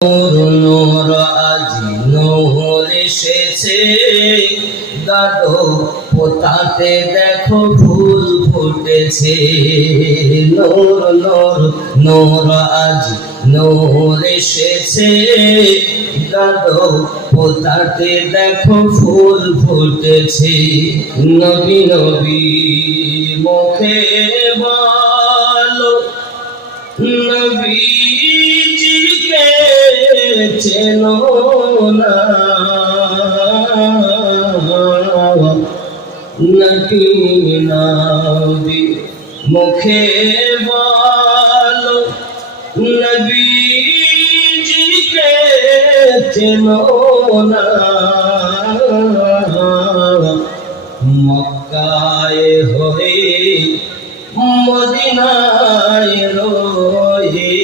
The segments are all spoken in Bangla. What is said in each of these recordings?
নূর আজ নূর এসেছে গাঢ় পোতাতে দেখো ফুল ফুটেছে। নূর নূর নূর আজ নূর এসেছে গাঢ় পোতাতে দেখো ফুল ফুটেছে। নবী নবী মুখে বলো নবীজিকে চেনো না, নাকি নবী মুখে বলো নবীজিকে চেনো না। মক্কায় হয়ে মদিনায় রয়ে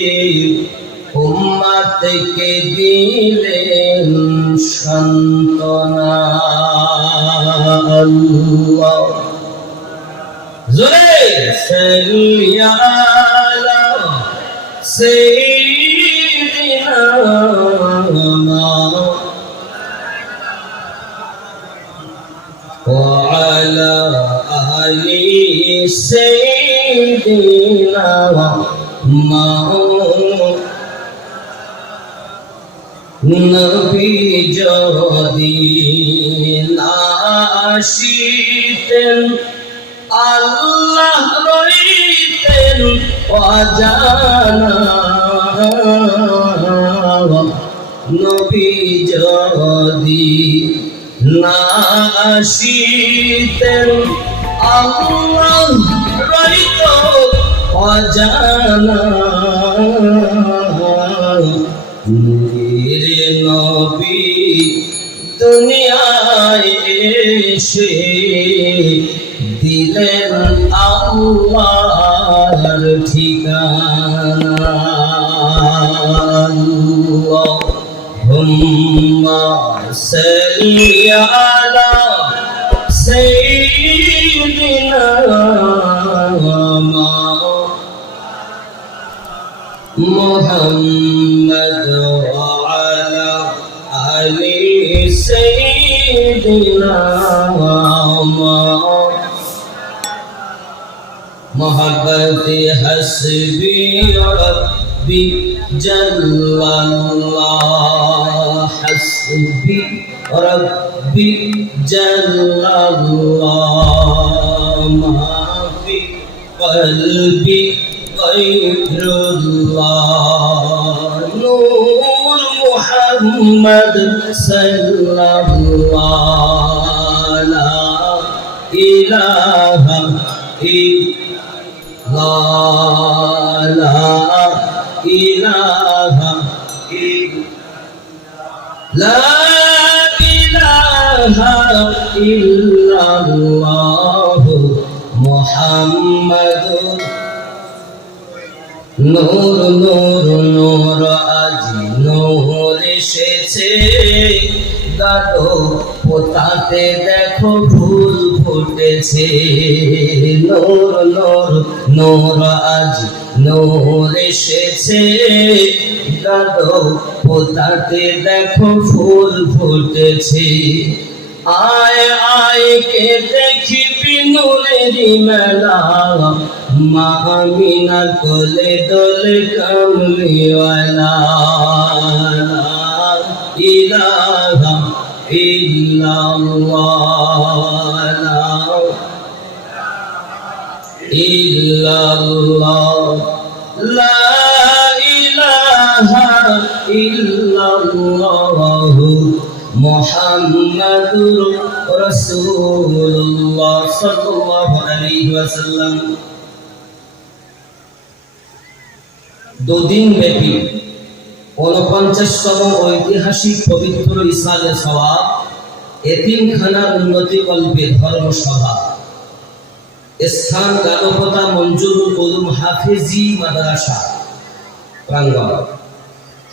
উম্মতকে দিলেন সান্ত্বনা। আল্লাহ জোরে সাল্লি আলা সাইয়্যিদিনা ওয়া আলা আলি সাইয়্যিদিনা নবী যদি না আসিতেন আল্লাহ রইতেন অজানা। নবী যদি না আসিতেন আল্লাহ রইত অজানা। নবী দুনিয়ায় এসে দিলেন আল্লাহর ঠিকানা। আল্লাহুম্মা সাল্লি আলা সাইয়্যিদিনা মুহাম্মদ ওয়া আলা আলি সাইয়্যিদিনা মুহাব্বতে হাসবি রব্বি জাল্লাল্লাহ হাসবি রব্বি জাল্লাল্লাহ মা ফি কলবি গায়রুল্লাহ। নূর মুহাম্মদ সাল্লাল্লাহু লা ইলাহা ইল্লাল্লাহ লা ইলাহা ইল্লাল্লাহ মুহাম্মাদুর নূর নূর নূর আজ নূর এসেছে গাঢ় পোতাতে দেখো ফুল ফুটেছে। নূর নূর নূর আজ নূর এসেছে গাঢ় পোতাতে দেখো ফুল ফুটেছে। আয় আয় কে দেখিবি নূরেরি মেলা মা আমিনা কোলে দোলে কামলিওয়ালা। ইলাহা ইল্লাল্লাহ ইল্লাল্লাহ লা ইলাহা ইল্লাল্লাহ মুহাম্মাদুর রাসূলুল্লাহ সাল্লাল্লাহু আলাইহি ওয়াসাল্লাম। দুদিন ব্যাপী 49তম ঐতিহাসিক পবিত্র ইসালে সওয়াব এতিমখানার উন্নতি কল্পে ধর্মসভা, স্থান গালপতা মঞ্জুরুল উলুম হাফেজি মাদ্রাসা প্রাঙ্গণ,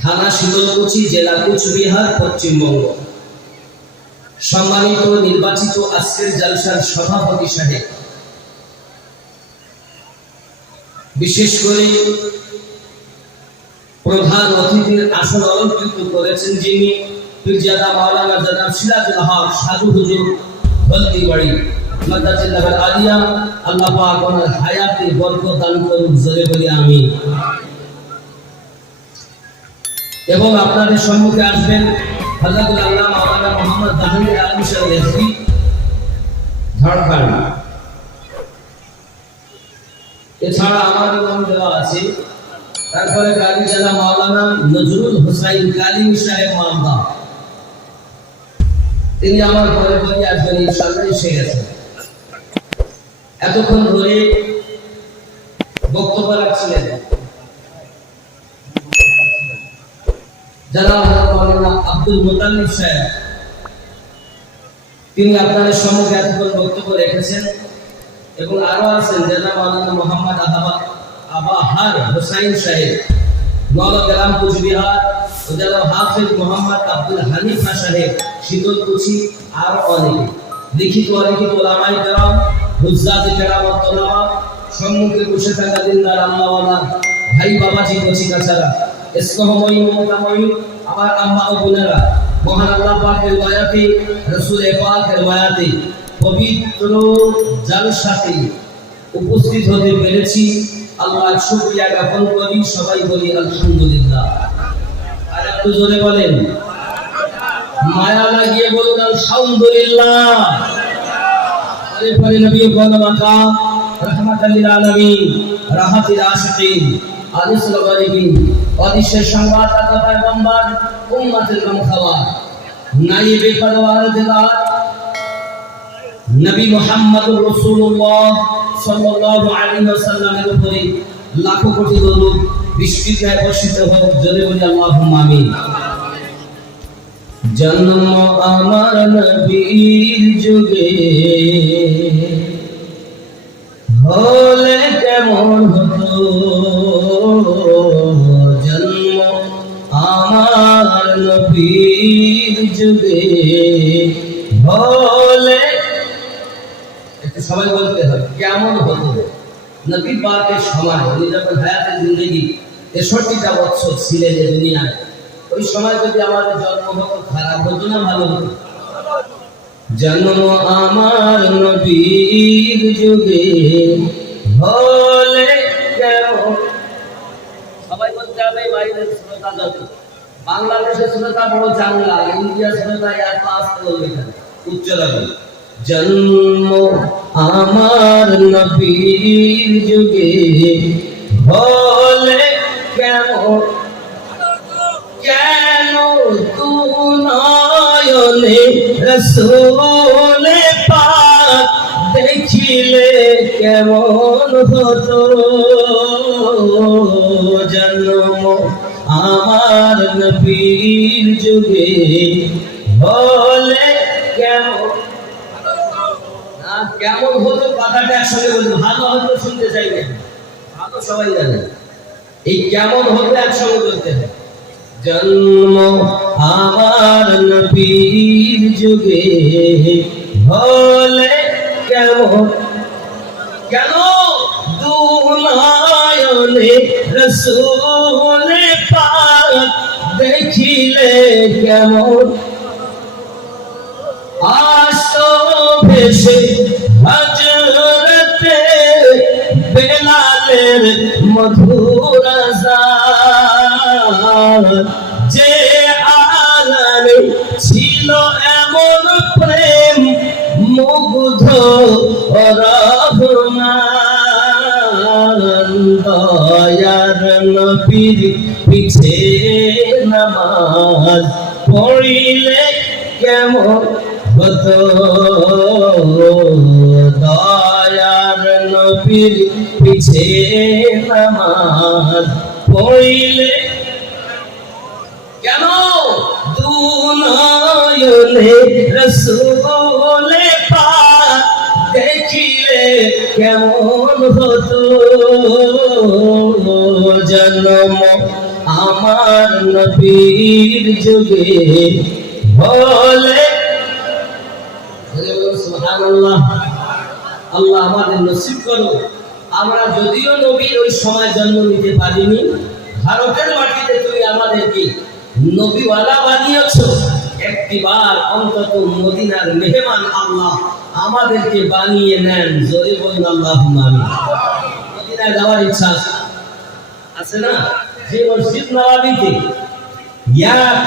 থানা শীতলকুচি, জেলা কুচবিহার, পশ্চিমবঙ্গ। সম্মানিত নির্বাচিত আজকের জালসার সভাপতি সাহেব, বিশেষ করে প্রধান অতিথির আসন অলঙ্কৃত করেছেন যিনি পীরজাদা মাওলানা জনাব সিরাজুল হক সাধু হুজুর হলদিবাড়ি মাদ্রাসাতুল আলিয়া। আল্লাহ পাক ওনার হায়াতে বরকত দান করুন, জোরে বলি আমিন। এবং আপনাদের সম্মুখে আসবেন হযরতুল আল্লাহ মাওলানা মোহাম্মদ জাহাঙ্গীর আলম সাহেব এসপি ঝাড়খণ্ড। এছাড়া আমার নাম দেওয়া আছে। তারপরে গাজী জেলা মাওলানা নজরুল হোসাইন কালিম সাহেব মালদা, তিনি আমার পরে পরে আসবেন ইনশাআল্লাহ, এসে গেছেন। এতক্ষণ ধরে বক্তব্য রাখছিলেন জনাব মাওলানা আব্দুল মুতাল্লিব সাহেব, তিনি আপনাদের সম্মুখে এতক্ষণ বক্তব্য রেখেছেন। এবং আরো আছেন জনাব মাওলানা মোহাম্মদ আবাহার হোসাইন সাহেব নওগাঁগ্রাম কুচবিহার, ও জনাব হাফেজ মোহাম্মদ আব্দুল হানিফা সাহেব শীতলকুচি, আর অনেকে লিখিত অলিখিত ওলামায়ে কেরাম, হুজ্জাতে কেরাম ও তোলাবা, সম্মুখে বসে থাকা দিনদার আল্লাহওয়ালা ভাই বাবাজি কচি কাছারা, স্নেহময়ী মমতাময়ী আমার আম্মা ও বোনেরা, মহান আল্লাহ পাকের দয়াতে রাসূল পাকের দয়াতে পবিত্র জালসাতে উপস্থিত হতে পেরেছি। আল্লাহর শুকরিয়া জ্ঞাপন করি, সবাই বলি আলহামদুলিল্লাহ। আর একটু জোরে বলেন, মায়া লাগিয়ে বলুন আলহামদুলিল্লাহ। আরে পরে নবী বলমাকা রাহমাতাল লিল আলামিন, রাহাতিল আশিকিন, আদিসুল গরিবিন, অদিশের সংবাদদাতা পয়গম্বর, উম্মতের গমখাওয়ার, নাইবে পরওয়ার দিগার নবী মুহাম্মদুর রাসূলুল্লাহ সাল্লাল্লাহু আলাইহি ওয়াসাল্লামের উপরে লাখো কোটি দরুদ বৃষ্টিতে বর্ষিত হোক, জোরে বলি আল্লাহুম্মা আমিন। জন্ম আমার নবীর যুগে হলে কেমন হতো, জন্ম আমার নবীর যুগে হলে, সবাই বলতে হবে কেমন হতো। নবী পাকের সময় উনি যখন হায়াতে জিন্দেগি ৬৩টা বছর ছিলেন এই দুনিয়ায়, ওই সময় যদি আমাদের জন্ম হতো খারাপ হতো না ভালো হতো? জন্ম আমার নবীর যুগে হলে কেমন, সবাই বলতে হবে বাইরের শ্রোতা যত, বাংলাদেশের শ্রোতা বড় চাঙ্গা, ইন্ডিয়ার শ্রোতা এত আস্তে বলবে উচ্চ লাগবে। জন্ম আমার নবীর যুগে হলে কেমন, কেন তু নয়নে রাসূল পাক দেখিলে কেমন হতো, জন্ম আমার নবীর যুগে হলে কেমন, কেমন হতো কথাটা একসঙ্গে বলবো, ভালো হতো শুনতে চাইবেন, ভালো সবাই জানে, এই কেমন হতো একসঙ্গে বলতে হবে। জন্ম আমার নবীর যুগে হলে কেমন, কেন দুনয়নে রাসূল পাক দেখিলে কেমন, আসতো ভেসে হযরতে বেলালের মধুর আযান, যে আলালে ছিল এমন প্রেম মুগ্ধ রহমান, দয়ার নবীর পিছে নামাজ পড়িলে কেমন হতো, দয়ার নবীর পিছে নামাজ পড়িলে কেন দুনয়নে রাসূল পাক দেখিলে কেমন হতো, জন্ম আমার নবীর যুগে হলে, সুবহানাল্লাহ। আল্লাহ আমাদের নসিব করো, আমরা যদিও নবীর ওই সময় জন্ম নিতে পারিনি, ভারতের মাটিতে তুমি আমাদেরকে নবীওয়ালা বানিয়েছো, একটিবার অন্তত মদিনার মেহমান আল্লাহ আমাদেরকে বানিয়ে নেন। জোরে বলুন আল্লাহুম্মা আমিন। মদিনায় যাওয়ার ইচ্ছা আছে না? যে মসজিদ নববীতে এক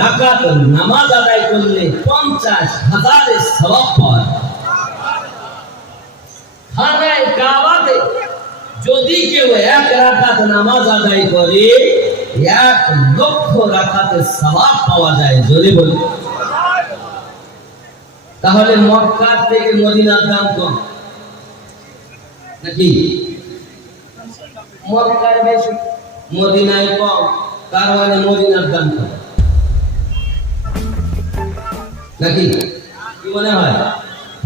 রাকাত নামাজ আদায় করলে 50,000 সওয়াব পায়। খানায় কাবাতে যদি কেউ এক রাকাত নামাজ আদায় করে 1,00,000 রাকাতের সওয়াব পাওয়া যায়। জোরে বলুন। তাহলে মক্কা থেকে মদিনার দাম কম নাকি? মক্কায় বেশি, মদিনায় কম, তার মানে মদিনার দাম কম নাকি? কি মনে হয়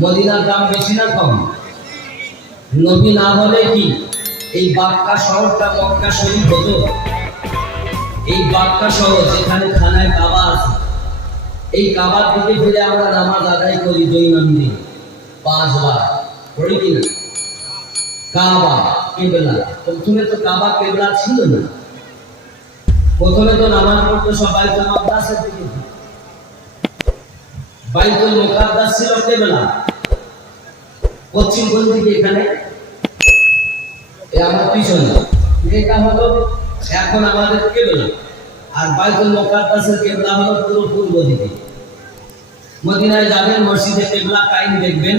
মদিনার দাম বেশি না কম? নবী না হলে কি এই বাক্কা শহরটা মক্কা শরীফ হতো? এই বাক্কা শহর যেখানে খানায় কাবা আছে, এই কাবার দিকে ফিরে আমরা নামাজ আদায় করি দৈনন্দিন 5 বার, পড়ি কিনা? কাবা কিবলা, প্রথমে তো কাবা কিবলা ছিল না। প্রথমে তো নামাজ পড়তো সব বাইতুল মুকাদ্দাসের দিকে। বাইতুল মুকাদ্দাস ছিল কিবলা। পশ্চিম কোণ দিকে? এখানে আমার পিছনে এটা হলো এখন আমাদের কিবলা, আর বাইতুল মুকাদ্দাসের কিবলা হলো পুরো পূর্ব দিকে। মদিনায় যাবেন, মসজিদে কিবলা কায়েম দেখবেন,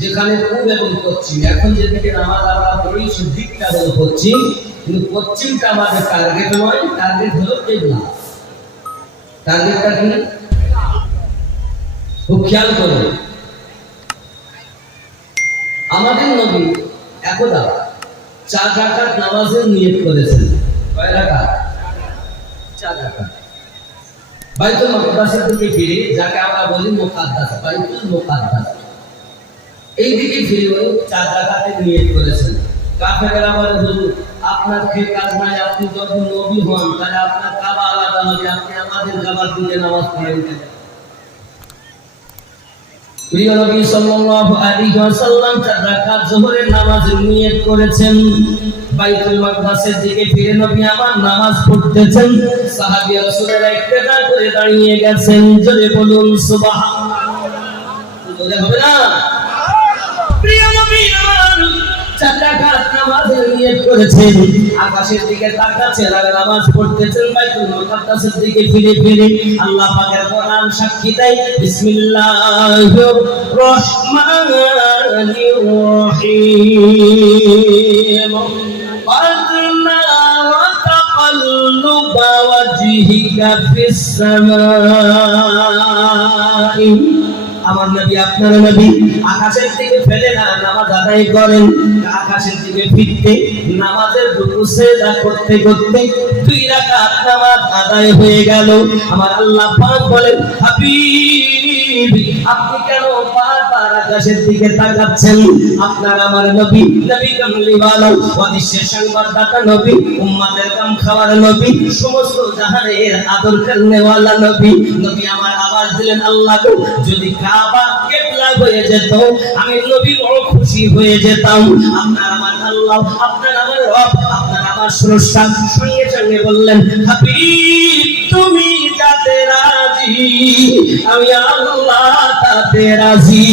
যেখানে পূর্ব এবং পশ্চিম। এখন যেদিকে নামাজ আমরা পড়ি সে দিকটা হলো পশ্চিম, কিন্তু পশ্চিমটা আমাদের টার্গেট নয়, টার্গেট হলো কিবলা। টার্গেটটা কি? খুব খেয়াল করুন। আমাদের নবী একদা 4 রাকাত নামাজের নিয়ত করেছেন। কয় রাকাত? 4 রাকাত। বাইতুল মুকাদ্দাসের দিকে ফিরে, যাকে আমরা বলি মুকাদ্দাস, বাইতুল মুকাদ্দাস, এই দিকে ফিরে ওই 4 রাকাতের নিয়ত করেছেন। কাফেররা বলে, হুজুর আপনার কি কাজ নাই? আপনি যদি নবী হন তাহলে আপনার কাবা আলাদা হবে, আপনি আমাদের কাবার দিকে নামাজ পড়েন কেন? প্রিয় নবী সাল্লাল্লাহু আলাইহি ওয়াসাল্লাম 4 রাকাত যোহরের নামাজের নিয়ত করেছেন। বাইতুল মুকাদ্দাসের দিকে ফিরে নবী আমার নামাজ পড়তেছেন। সাহাবী রাসূলেরা ইক্তেদা করে দাঁড়িয়ে গেছেন। জোরে বলুন সুবহানাল্লাহ। জোরে হবে না? প্রিয় নবী আমার 4 রাকাত নামাজের নিয়ত করেছেন, আকাশের দিকে তাকাচ্ছেন আর নামাজ পড়তেছেন। বাইতুল মুকাদ্দাসের দিকে ফিরে ফিরে আল্লাহ পাকের কোরআন সাক্ষী দেয়, বিসমিল্লাহির রহমানির রহিম। ওয়াজনা ওয়া তাকাল্লুবা ওয়াজহিকা ফিস সামাই। আমার নবী আপনার নবী আকাশের দিকে ফেলে না নামাজ আদায় করেন। আকাশের দিকে ফিরতে নামাজের রুকু সিজদা করতে করতে 2 রাকাত নামাজ আদায় হয়ে গেল। আমার আল্লাহ পাক বলেন, হাবিব আপনি কেন বারবার আকাশের দিকে তাকাচ্ছেন? আপনার আমার নবী, নবী কামলিওয়ালা, ওয়াদিসের সংবাদদাতা নবী, উম্মতের কাম খাওয়ার নবী, সমস্ত জাহানের আদর করনেওয়ালা নবী। নবী আমার আওয়াজ দিলেন, আল্লাহ গো যদি কাবা কিবলা হয়ে যেত আমি নবী বড় খুশি হয়ে যেতাম। আপনার আমার আল্লাহ, আপনার আমার রব, আপনার আমার স্রষ্টা সঙ্গে সঙ্গে বললেন, হাবিব তুমি যাতে রাজি আমি আল্লাহ তাতে রাজি।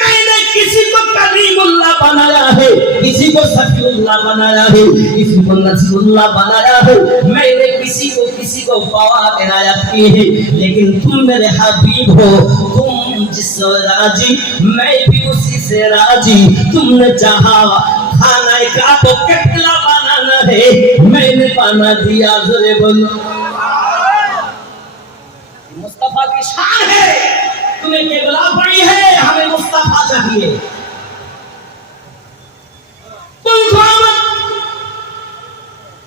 मैंने किसी को कलीमुल्लाह बनाया है, किसी को सफीउल्लाह बनाया है, किसी को नसीबुल्लाह बनाया है। मैंने किसी को फवाद इनायत की है, लेकिन तुम मेरे हबीब हो, तुम जिससे राजी मैं भी उसी से राजी। तुमने चाहा खाना को किबला बनाना है, मैंने बना दिया। जोरे बोलो मुस्तफा की शान है, तुम्हें किबला पड़ी है, हमें मुस्तफा चाहिए।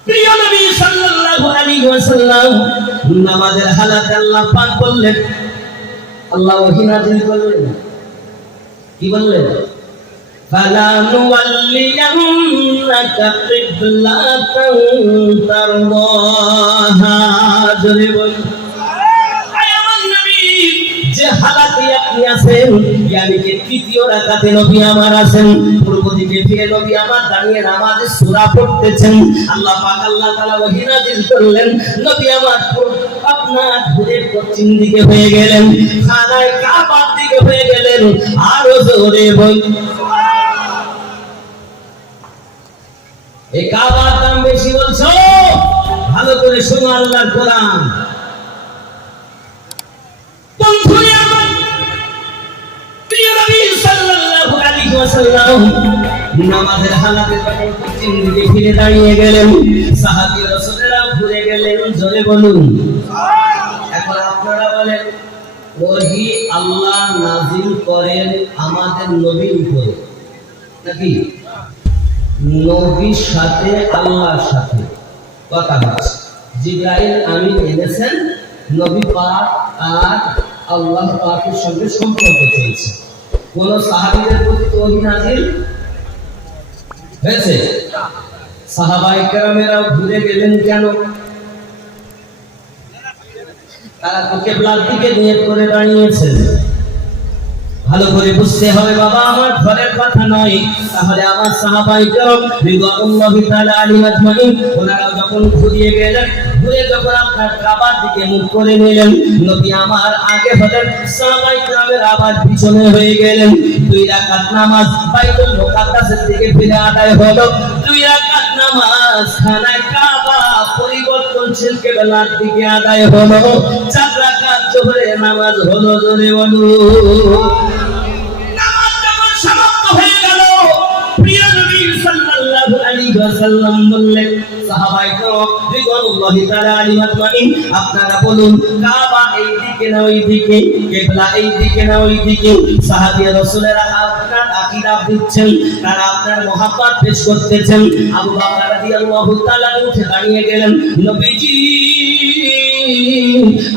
প্রিয় নবী সাল্লাল্লাহু আলাইহি ওয়াসাল্লাম নামাজের হালাতে আল্লাহ পাক বললেন, আল্লাহ ওহী নাযিল করলেন, কি বললেন? ফালা নুওয়াল্লিয়ান্নাকা কিবলাতান তারদাহা। জোরে বলুন, যে হালাতে আপনি আছেন, ইয়ানিকে তৃতীয় রাকাতে নবী আমার আছেন, পূর্ব দিকে ফিরে নবী আমার দাঁড়িয়ে নামাজে সূরা পড়তেছেন। আল্লাহ পাক আল্লাহ তাআলা ওহী নাযিল করলেন, নবী আমার আপনার ঘুরে পশ্চিম দিকে হয়ে গেলেন, খানায় কাবার দিকে হয়ে গেলেন। আরো জোরে বল, এই কাবার দাম বেশি বলছো? ভালো করে শোনো আল্লাহর কোরআন। বন্ধুরে আমার, প্রিয় নবী সাল্লাল্লাহু আলাইহি ওয়াসাল্লাম নামাজের হালাতে যখন পশ্চিম দিকে ফিরে দাঁড়িয়ে গেলেন, সাহাবী রাসূলরা ঘুরে গেলেন। জোরে বলুন। এখন আপনারা বলেন, ওহী আল্লাহ নাযিল করেন আমাদের নবীর উপরে নাকি নবীর সাথে আল্লাহর সাথে কথা হচ্ছে? জিবরাইল আমিন এনেছেন, নবী পাক আর আল্লাহ পাকের সঙ্গে সম্পর্ক চলছে। কোন সাহাবীদের প্রতি ওহী নাযিল হয়েছে? সাহাবায়ে কেরামেরাও ঘুরে গেলেন কেন? তারা তো কিবলার দিকে নিয়ত করে দাঁড়িয়েছেন। ভালো করে বুঝতে হবে বাবা, আমার ঘরের কথা নয়। তাহলে আমার সাহাবায়ে কেরাম রিদওয়ানুল্লাহি তাআলা আলাইহিম আজমাইন ওনারা যখন ঘুরিয়ে গেলেন, ঘুরে যখন আপনার কাবার দিকে মুখ করে নিলেন, নবী আমার আগে হলেন, সাহাবায়ে কেরামের আবার পিছনে হয়ে গেলেন। 2 রাকাত নামাজ বাইতুল মুকাদ্দাসের দিকে ফিরে আদায় হলো। 2 রাকাত নামাজ খানায় কাবা পরিবর্তনশীল কিবলার দিকে আদায় হলো। 4 রাকাত যোহরের নামাজ হলো। জোরে বলুন। আপনারা বলুন, কাবা এই দিকে না ওই দিকে, কিবলা এই দিকে না ওই দিকে? সাহাবী রাসূলেরা আপনার আকীদা দিচ্ছেন, তারা আপনার মহব্বত পেশ করতেছেন। আবু বকর রাদিয়াল্লাহু তাআলা উঠে দাঁড়িয়ে গেলেন, নবীজি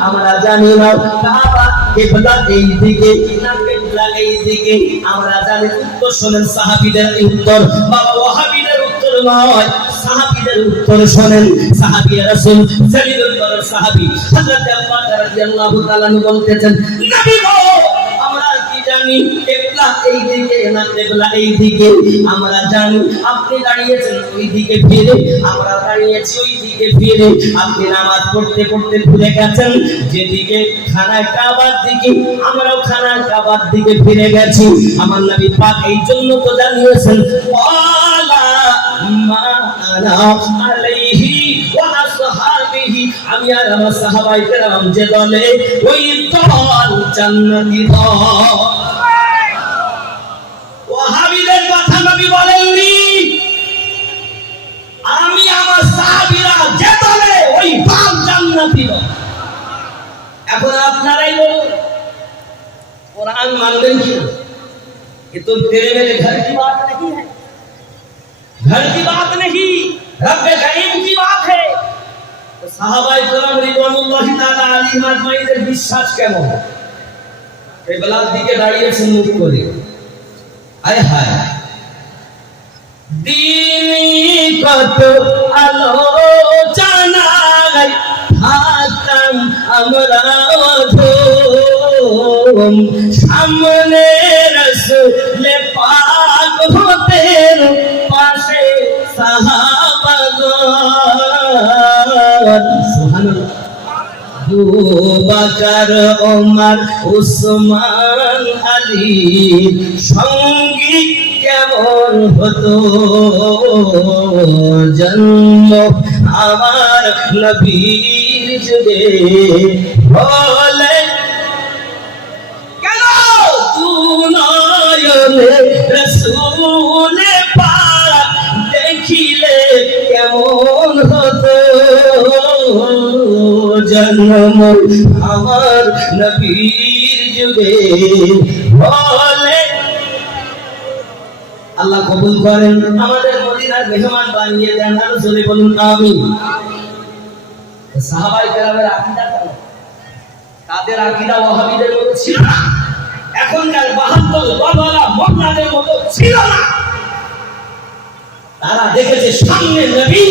আমরা জানি না কাবা কিবলা এই দিকে না কিবলা এই দিকে, আমরা জানি। উত্তর শোনেন সাহাবীদের উত্তর, বাবা ওয়াহাবীদের উত্তর নয়, সাহাবীদের উত্তর শোনেন। সাহাবী রাসূল জালিলুল কদর সাহাবী হযরত আবু বকর রাদিয়াল্লাহু তাআলা বলতেছেন, নবী গো আমরা কি জানি কিবলা এই দিকে না কিবলা এই দিকে? আমরা জানি আপনি দাঁড়িয়েছেন ওই দিকে ফিরে, আমরা দাঁড়িয়েছি ওই দিকে ফিরে। আপনি নামাজ পড়তে পড়তে ভুলে গেছেন যেদিকে খানায় কাবার দিকে, আমরাও খানায় কাবার দিকে ফিরে গেছি। আমার নবী পাক এই জন্য তো জানিয়েছেন, ওয়ালা মা আনা আলাইহি ওয়া আসহাবিহি, আমি আর আমার সাহাবায়ে কেরাম যে দলে, ওই দল জান্নাতি দল। ওয়াহাবীদের কথা নবী বলেননি, আমি আমার সাহাবীরা যে দলে, ওই দল জান্নাতি দল। এখন আপনারাই বলুন, कुरान मानते नहीं हो, ये तो तेरे मेरे घर की बात नहीं है, घर की बात नहीं, रब्बे करीम की बात है। तो साहबाए किराम रिदवानुल्लाहि ताआला अलैहिम अजमाइনের বিশ্বাস কেমন? কিবলার দিকে দাঁড়িয়েছেন মুখ করে। আয় হায়, দিনী কত আলোচনায় থাকতাম আমরা সামনে রাসূলে পাক হতেন, পাশে সাহাবাগণ। সুবহানাল্লাহ। আবু বকর, ওমর, উসমান, আলী সঙ্গী কেমন হতো? জন্ম আমার নবীর যুগে হলে রসূলে পাক দেখিলে কেমন হতো? জন্ম আমার নবীর যুগে হলে। আল্লাহ কবুল করেন, আমাদের মদিনার মেহমান বানিয়ে দেন। আর জোরে বলুন আমিন। সাহাবায়ে কেরামের আকীদা কেমন? তাদের আকীদা ওয়াহাবীদের মতো ছিল না, এখনকার বাহাত্তর বাবারা মোল্লাদের মতো ছিল না। তারা দেখেছে সামনে নবী,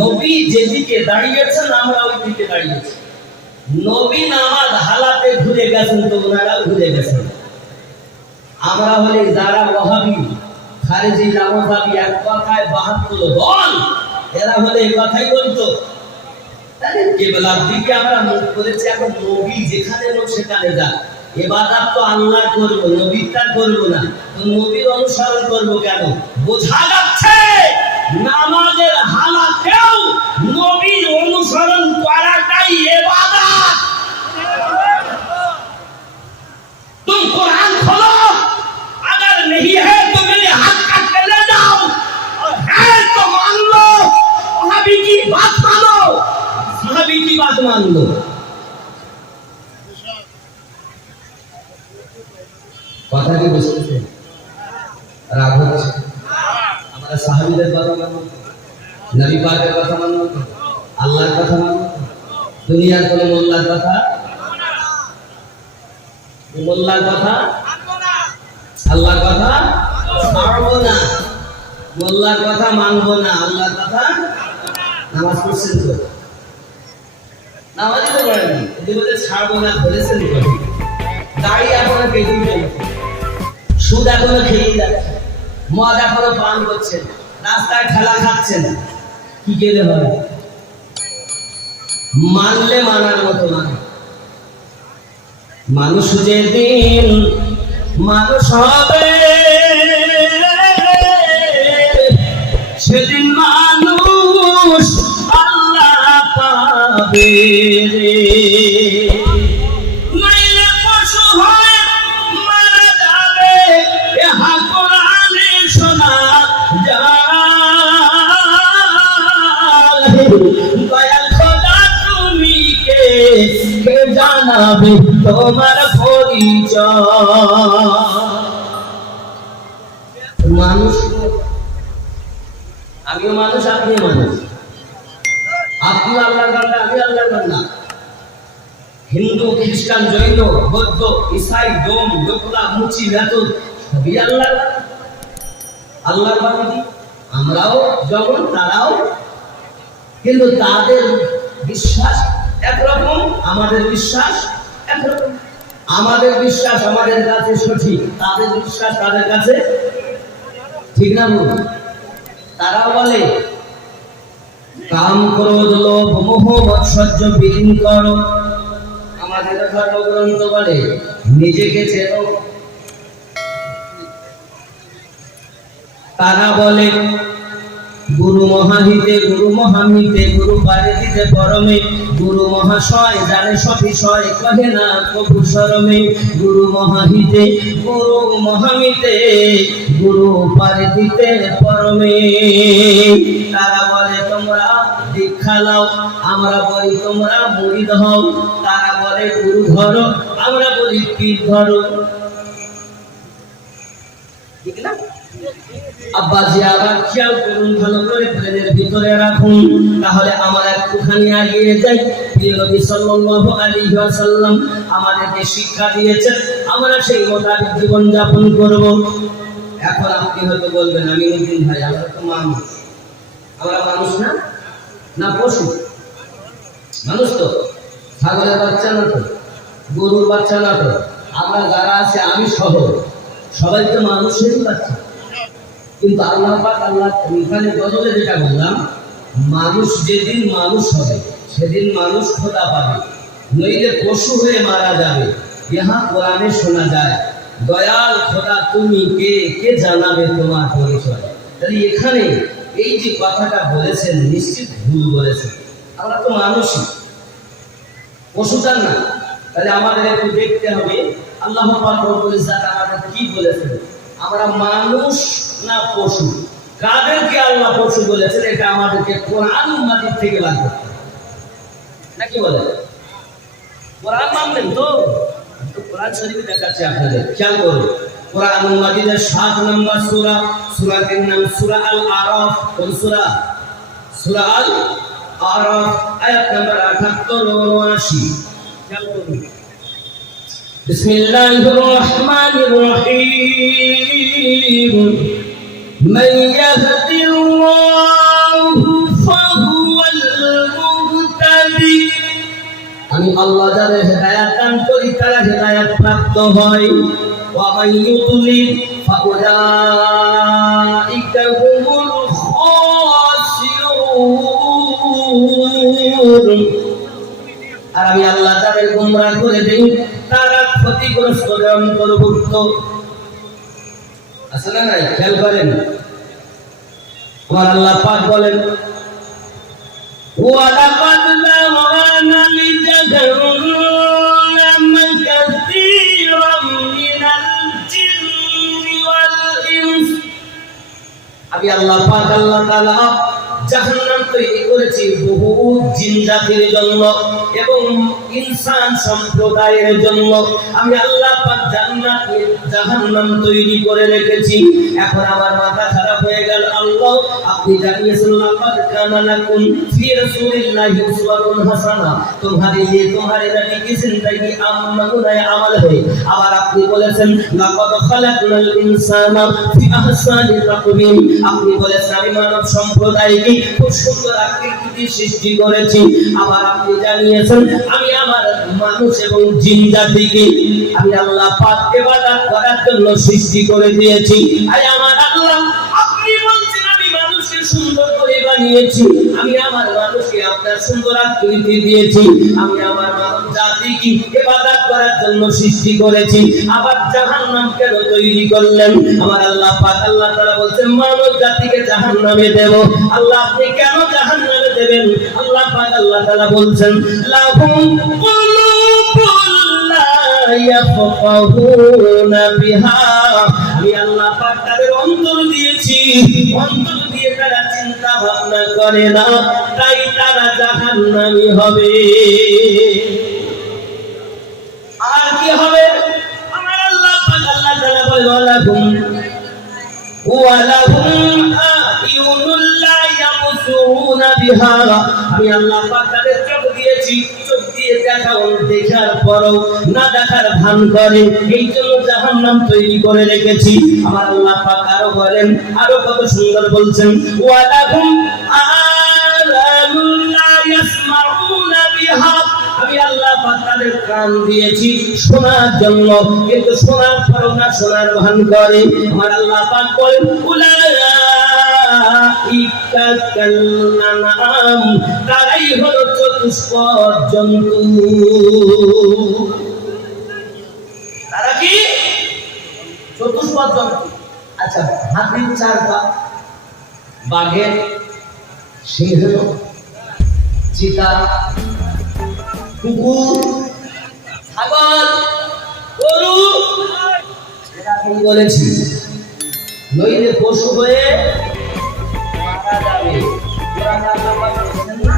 নবী যেদিকে দাঁড়িয়েছেন আমরা ওই দিকে দাঁড়িয়েছি। নবী নামাজ হালাতে ঘুরে গেছেন তো ওনারা ঘুরে গেছেন। আমরা হলে যারা ওয়াহাবি খারিজি লামাজাবি এক কথায় 72 দল, এরা হলে এই কথাই বলতো। তাহলে কিবলার দিকে আমরা মুখ করেছি, এখন নবী যেখানে লোক সেখানে যা, ইবাদত তো আল্লাহ করব, নবীরটা করব না, তো নবীর অনুসরণ করব কেন? বোঝা যাচ্ছে নামাজের হালাতেও নবীর অনুসরণ করাটাই ইবাদত। तुम कुरान खोलो, अगर नहीं है तो मेरे हाथ काट के ले जाओ, और है तो मान लो, सहाबी की बात मानो, सहाबी की बात मान लो। কথা কি বুঝতেছেন? রাগ হচ্ছে? আমরা সাহাবীদের কথা মানব, নবী পাকের কথা মানব, আল্লাহর কথা মানব, দুনিয়ার কোন মোল্লার কথা, মোল্লার কথা, আল্লাহর কথা মানবো না, মোল্লার কথা মানবো না, আল্লাহর কথা। নামাজ পড়ছেন তো? নামাজই তো পড়েন, যদি বলে ছাড়বো না, ধরেছেন তো? দাড়ি এখনো কেটে ফেলছে, সুদ এখনো খেয়ে যাচ্ছে, মদ এখনো পান করছেন, রাস্তায় ঠেলা খাচ্ছেন, কি গেলে হবে? মানলে মানার মতো মানে। মানুষ যেদিন মানুষ হবে সেদিন মানুষ আল্লাহ পাবে রে। নাইলে পশু হয় মারা যাবে, ইহা কোরআনে শোনা যায়। দয়াল খোদা তুমি কে জানাবে তোমার পরিচয়। মানুষ, আমিও মানুষ, আপনি মানুষ, আপনি আল্লাহর বান্দা, আমি আল্লাহর বান্দা। হিন্দু, খ্রিস্টান, জৈন, বৌদ্ধ, ইসাই, ডোম, ডোকলা, মুচি, বেতন সবই আল্লাহর বান্দা, আল্লাহর বান্দি। আমরাও যেমন তারাও, কিন্তু তাদের বিশ্বাস একরকম, আমাদের বিশ্বাস একরকম। আমাদের বিশ্বাস আমাদের কাছে সঠিক, তাদের বিশ্বাস তাদের কাছে ঠিক না। তারা বলে কাম ক্রোধ লোভ মোহ মৎসর্য বিলীন করো, আমাদের ধর্মগ্রন্থ বলে নিজেকে চেনো। তারা বলে গুরু মহাহিতে গুরু মহামিতে গুরু পারিতে পরমে, গুরু মহাশয় জানে সবিষয় কহে না কভু শরমে। গুরু মহাহিতে গুরু মহামিতে গুরু পারিতে পরমে। তারা বলে তোমরা দীক্ষা নাও, আমরা বলি তোমরা মুরিদ হও। তারা বলে গুরু ধরো, আমরা বলি পীর ধরো। ঠিক না? আব্বাজি আবার খেয়াল করুন, ভালো করে প্লেনের ভিতরে রাখুন, তাহলে আমরা একটুখানি এগিয়ে যাই। প্রিয় নবী সাল্লাল্লাহু আলাইহি ওয়াসাল্লাম আমাদেরকে শিক্ষা দিয়েছেন, আমরা সেই মোতাবেক জীবন যাপন করব। এখন আপনি হয়তো বলবেন আমি মুমিন ভাই, আমরা তো মানুষ। আমরা মানুষ না? না পশু? মানুষ তো, ছাগলের বাচ্চা না তো, গরুর বাচ্চা না তো, আমরা যারা আছে আমি সহ সবাই তো মানুষেরই বাচ্চা। কিন্তু আল্লাহ পাক আল্লাহ এখানে গজলে যেটা বললাম, মানুষ যেদিন মানুষ হবে সেদিন মানুষ খোদা পাবে, নইলে পশু হয়ে মারা যাবে। ইহা কোরআনে শোনা যায়। দয়াল খোদা তুমি কে, কে জানাবে তোমার পরিচয়। তাহলে এখানে এই যে কথাটা বলেছেন নিশ্চিত ভুল বলেছেন। আমরা তো মানুষই, পশুটা না। তাহলে আমাদের একটু দেখতে হবে আল্লাহ পাক রব্বুল ইজ্জত আমাদের কি বলেছেন, আমরা মানুষ না পশু। কাদেরকে আল্লাহ পশু বলেছেন এটা আমাদেরকে কোরআন মাজিদ থেকে বার করতে হবে, নাকি বলে? কোরআন মানবেন তো? কোরআন শরীফে দেখাচ্ছে আপনাদের, খেয়াল করুন। কোরআন মাজিদের 7 নম্বর সূরা, সূরাটির নাম সূরা আল আরাফ। কোন সূরা? সূরা আল আরাফ, আয়াত নম্বর 78 ও 79। খেয়াল করুন। বিসমিল্লাহির রহমানির রহিম। من يهد الله فهو المهتدي আমি আল্লাহ যাদের হেদায়েত দান করি তারা হেদায়েত প্রাপ্ত হয়। ওয়া মান ইউদ্লিল ফাউলাইকা হুমুল খাসিরুন। আর আমি আল্লাহ যাদের গোমরাহ করে দেই তারা ক্ষতিগ্রস্তদের অন্তর্ভুক্ত। আসলে নাই, খেয়াল করেন। আমার আল্লাহ পাক বলেন ওয়ালাকাদ যারানা লিজাহান্নামা কাসীরাম মিনাল জিন্নি ওয়াল ইনস। আমি আল্লাহ পাক আল্লাহ তাআলা জাহান্নাম তৈরি করেছি বহু জিন জাতির জন্য এবং ইনসান সম্প্রদায়ের জন্য। আমি আল্লাহ পাক জাহান্নাম তৈরি করে রেখেছি। এখন আমার মাথা খারাপ হয়ে গেল, আল্লাহ আপনি জানিয়েছেন লাকাদ কানা লাকুম ফি রাসূলিল্লাহি উসওয়াতুন হাসানাহ, तुम्हारे नबी की जिंदगी नमूना अमल है। আবার আপনি বলেছেন লাকাদ খালাকনাল ইনসানা ফি আহসানি তাকওয়িম, আপনি বলেছেন আমি মানব সম্প্রদায়কে খুব সুন্দর আকৃতিতে সৃষ্টি করেছি। আবার আপনি জানিয়েছেন আমি আমার মানুষ এবং জিন জাতিকে আমি আল্লাহ পাক ইবাদত করার জন্য সৃষ্টি করে দিয়েছি। আয় আমার আল্লাহ, আপনি বলছেন আমি মানুষকে সুন্দর করে বানিয়েছি, আমি আমার মানুষকে আপনার সুন্দর আকৃতি দিয়েছি, আমি আমার মানব জাতিকে ইবাদত করার জন্য সৃষ্টি করেছি, আবার জাহান্নাম কেন তৈরি করলেন? আমার আল্লাহ পাক আল্লাহ তাআলা বলছেন মানব জাতিকে জাহান্নামে দেব। আল্লাহ আপনি কেন জাহান্নামে দেবেন? আল্লাহ পাক আল্লাহ তাআলা বলছেন লাহুম কুলুবুন লা ইয়াফকাহুনা বিহা, আমি আল্লাহ পাক তাদের অন্তর দিয়েছি, অন্তর দিয়ে তারা চিন্তা ভাবনা করে না, তাই তারা জাহান্নামী হবে। আর কি হবে? আমার আল্লাহ পাক আল্লাহ তাআলা বলেন ওয়ালাহুম আ'য়ুনুল লা ইয়াবসুরুনা বিহা, আমি আল্লাহ পাক তাদের চোখ দিয়েছি, চোখ দিয়ে দেখাও, দেখার পরও না দেখার ভান করে, এই জন্য জাহান্নাম তৈরি করে রেখেছি। আমার আল্লাহ পাক আরো বলেন, আরো কত সুন্দর বলছেন ওয়ালাহুম আযানুন লা ইয়াসমাউনা বিহা, আমি আল্লাহ পাক তাদের কান দিয়েছি শোনার জন্য, কিন্তু শোনার পরও না শোনার ভান করে। আমার আল্লাহ পাক বলেন উলাইকা কাল্লানাম, তারাই হলো চতুষ্পদ জন্তু। তারা কি চতুষ্পদ জন্তু? আচ্ছা, হাতির 4 পা, বাঘের, সিংহ, চিতা, কুকুর, ছাগল, গরু, এরা আমি বলেছি নইলে পশু হয়ে মারা যাবে। কোরআন আল্লাহ পাক বলেছেন না?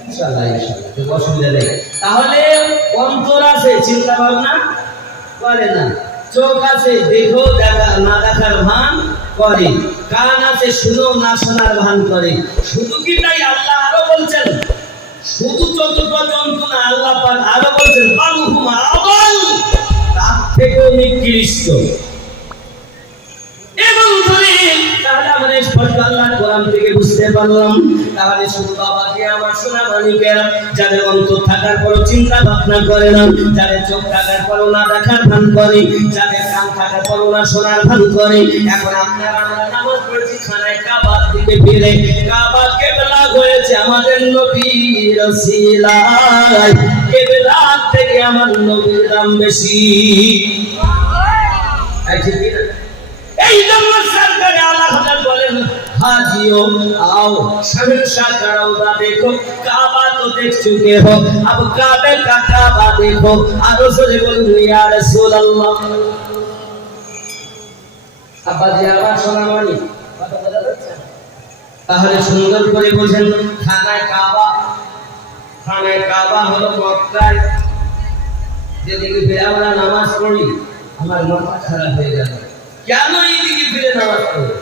ইনশাআল্লাহ ইনশাআল্লাহ অসুবিধা নেই। তাহলে অন্তর আছে, চিন্তা ভাবনা করে না, চোখ আছে, দেখো দেখা না দেখার ভান করে, কান আছে, শুনো না শোনার ভান করে। শুধু কি তাই? আল্লাহ আরো বলছেন শুধু চতুর্থ জন্তু না, আল্লাহ পাক আরো বলছেন বালুহুম আদাল, তার থেকেও নিকৃষ্ট। এবং তাহলে আমরা স্পষ্ট আল্লাহ কোরআন থেকে বুঝতে পারলাম, তাহলে শুধু বাবাকে আমার সোনা মানিকেরা যাদের অন্তর থাকার পরও চিন্তা ভাবনা করে না, যাদের চোখ থাকার পরও না দেখার ভান করে, যাদের কান থাকার পরও না শোনার ভান করে। এখন আপনারা আমরা নামাজ পড়ছি খানায় কাবার দিকে ফিরে, কাবা কিবলা হয়েছে আমাদের নবীর ওসিলায়, কিবলা থেকে আমার নবীর দাম বেশি। এই জন্য সরকারে আল্লাহ বলেন हाजियो आओ शहंशाह का रौदा देखो काबा तो देख चुके हो अब काबे का काबा देखो आरो से बोलो या रसूल अल्लाह আব্বা জি আবার শোনামানি কথা বলা যাচ্ছে তাহলে সুন্দর করে বোঝেন খানায় কাবা হলো মক্কায় যেদিকে ফিরে আমরা নামাজ পড়ি আমার মাথা খারাপ হয়ে গেল কেন এইদিকে ফিরে নামাজ পড়ি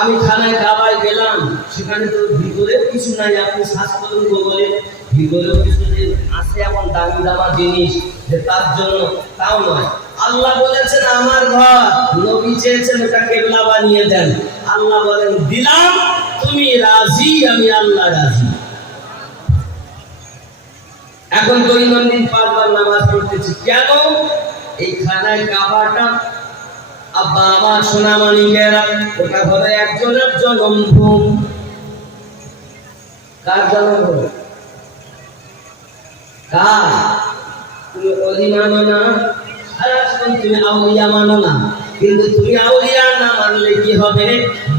আমি খানায় কাবায় গেলাম সেখানে তো ভিতরে কিছু নাই আপনি শ্বাস করুন বলে ভিতরেও কিছু আছে এমন দামি দামা জিনিস যে তার জন্য তাও নয় আল্লাহ বলেছেন আমার ঘর নবী চেয়েছেন ওটা কিবলা বানিয়ে দেন আল্লাহ বলেন দিলাম তুমি রাজি, আমি আল্লাহ রাজি। এখন দৈনন্দিন 5 বার নামাজ পড়তেছি কেন? এই খানায় কাবাটা আব্বা আমার সোনা মানিকেরা, ওটা হলো একজনের জন্মভূমি। কার জন্মভূমি? কার? তুমি ওলি মানো না, সারাক্ষণ তুমি আউলিয়া মানো না, কিন্তু তুমি আউলিয়া না মানলে কি হবে?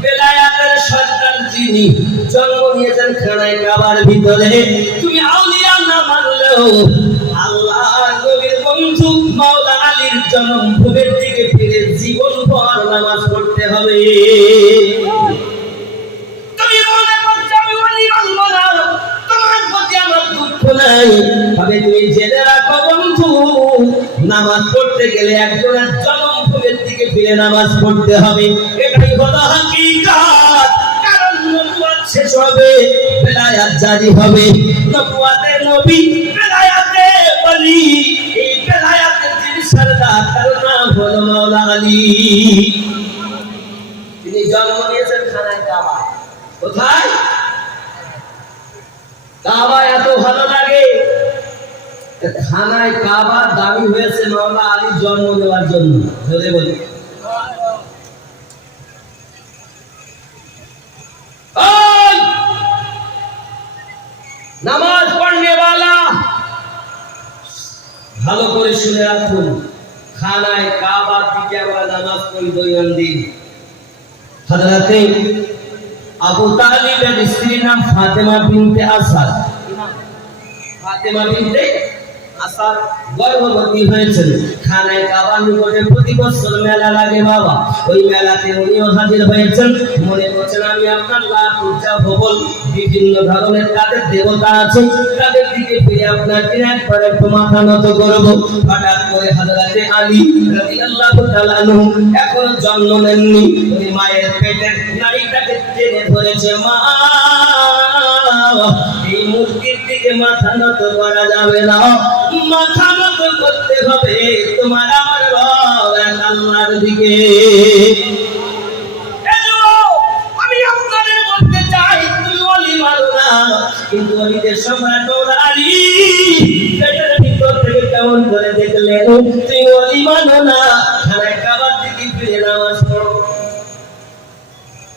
বেলায়াতের সরকার যিনি জন্ম নিয়েছেন খানায় কাবার ভিতরে, তুমি আউলিয়া না মানলেও আল্লাহর নবীর বন্ধু মাওলা আলীর জন্মভূমির দিকে ফিরে জীবনভর নামাজ পড়তে হবে। তুমি মনে করছো আমি ওলি মানবো না, তোমার প্রতি আমার দুঃখ নাই, তবে তুমি জেনে রাখো বন্ধু, নামাজ পড়তে গেলে একজনের জন্মভূমির দিকে ফিরে নামাজ পড়তে হবে। এটাই হলো হাকিকাত। কারণ নবুয়ত শেষ হবে, বেলায়াত জারি হবে। নবুয়তে নবী, বেলায়াতে ওলি। এই বেলায়াতের যিনি সরদার, তার নাম হলো মাওলা আলী। তিনি জন্ম নিয়েছেন খানায় কাবা। কোথায়? কাবা এত ভালো লাগে, খানায় কাবা দাবি হয়েছে মাওলা আলীর জন্ম দেওয়ার জন্য। ধরে বলি নামাজ পড়নে वाला ভালো করে শুনে রাখুন, খানায় কাবা থেকে আমরা নামাজ পড়ি দৈনন্দিন। হযরতে আবু তালিবের স্ত্রীর নাম ফাতেমা বিনতে আসাদ। ফাতেমা বিনতে আসাদ গর্ভবতী হয়েছেন। খানায় কাবার নিকটে প্রতি বছর মেলা লাগে বাবা, ওই মেলাতে উনিও হাজির হয়েছেন। মনে করছেন আমি আপনার লাভ পূজা ভবন, বিভিন্ন ধরনের তাদের দেবতা আছে, তাদের দিকে ফিরে আপনাকে একবার একটু মাথা নত করবো। হঠাৎ করে হযরতে আলী রাদিয়াল্লাহু তাআলা আনহু এখন জন্ম নেননি, ওই মায়ের পেটের নারীটাকে টেনে ধরেছে, মা এই মূর্তির দিকে মাথা নত করা যাবে না, মাথা নত করতে হবে তোমার আমার রব এক আল্লাহর দিকে। আমি আপনাদের বলতে চাই, তুমি ওলি মানো না, কিন্তু ওলিদের সম্রাট মাওলা আলী পেটের ভিতর থেকে কেমন করে দেখলেন? তুমি ওলি মানো না,